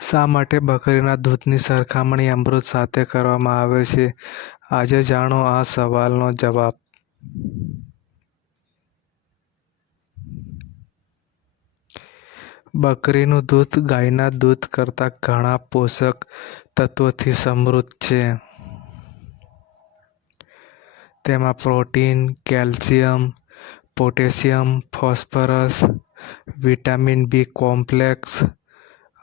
શા માટે બકરીના દૂધની સરખામણી અમૃત સાથે કરવામાં આવે છે? આજે જાણો આ સવાલનો જવાબ. બકરીનું દૂધ ગાયના દૂધ કરતાં ઘણા પોષક તત્વોથી સમૃદ્ધ છે. તેમાં protein, calcium, potassium, phosphorus, vitamin B complex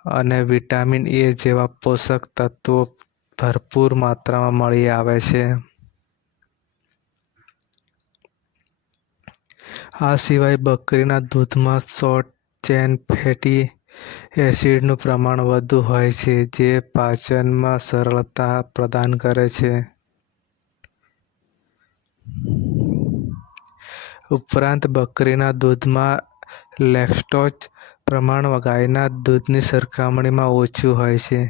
અને વિટામિન એ જેવા પોષક તત્વો ભરપૂર માત્રામાં મળી આવે છે. આ સિવાય બકરીના દૂધમાં શોર્ટ ચેન, ફેટી, એસિડનું પ્રમાણ વધુ હોય છે, જે પાચનમાં સરળતા પ્રદાન કરે છે. ઉપરાંત બકરીના દૂધમાં લેક્ટોઝ પ્રમાણ ગાયના દૂધની સરખામણીમાં ઓછું હોય છે.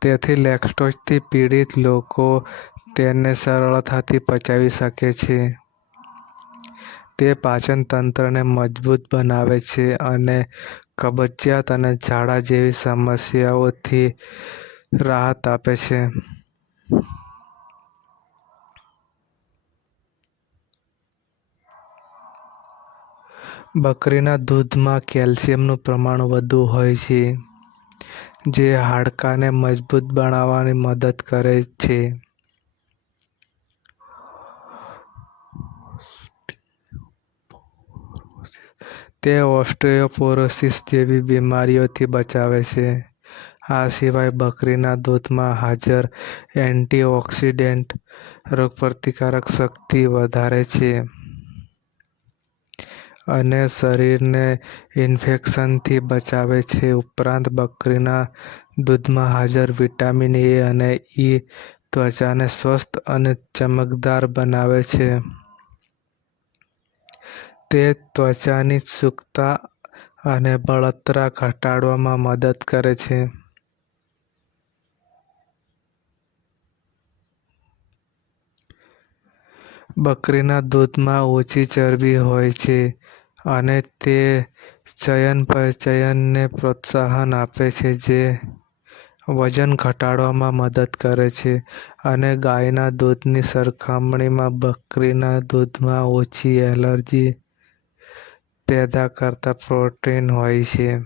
તેથી લેક્ટોઝથી પીડિત લોકો તેને સરળતાથી પચાવી શકે છે. તે પાચન તંત્રને મજબૂત બનાવે છે અને કબજિયાત અને ઝાડા જેવી સમસ્યાઓથી રાહત આપે છે. બકરીના દૂધમાં કેલ્શિયમનું પ્રમાણ વધુ હોય છે, જે હાડકાંને મજબૂત બનાવવાની મદદ કરે છે. તે ઓસ્ટ્રિયોપોરોસિસ જેવી બીમારીઓથી બચાવે છે. આ સિવાય બકરીના દૂધમાં હાજર એન્ટીઓક્સિડન્ટ રોગપ્રતિકારક શક્તિ વધારે છે. અને શરીરને ઇન્ફેક્શનથી બચાવે છે. ઉપરાંત બકરીના દૂધમાં હાજર વિટામિન એ અને ઈ ત્વચાને સ્વસ્થ અને ચમકદાર બનાવે છે. તે ત્વચાની સૂકતા અને બળતરા ઘટાડવામાં મદદ કરે છે. બકરીના દૂધમાં ઓછી ચરબી હોય છે. અને તે ચયન પરિચયનને પ્રોત્સાહન આપે છે, જે વજન ઘટાડવામાં મદદ કરે છે. અને ગાયના દૂધની સરખામણીમાં બકરીના દૂધમાં ઓછી એલર્જી પેદા કરતા પ્રોટીન હોય છે.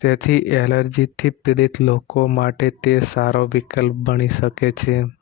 તેથી એલર્જીથી પીડિત લોકો માટે તે સારો વિકલ્પ બની શકે છે.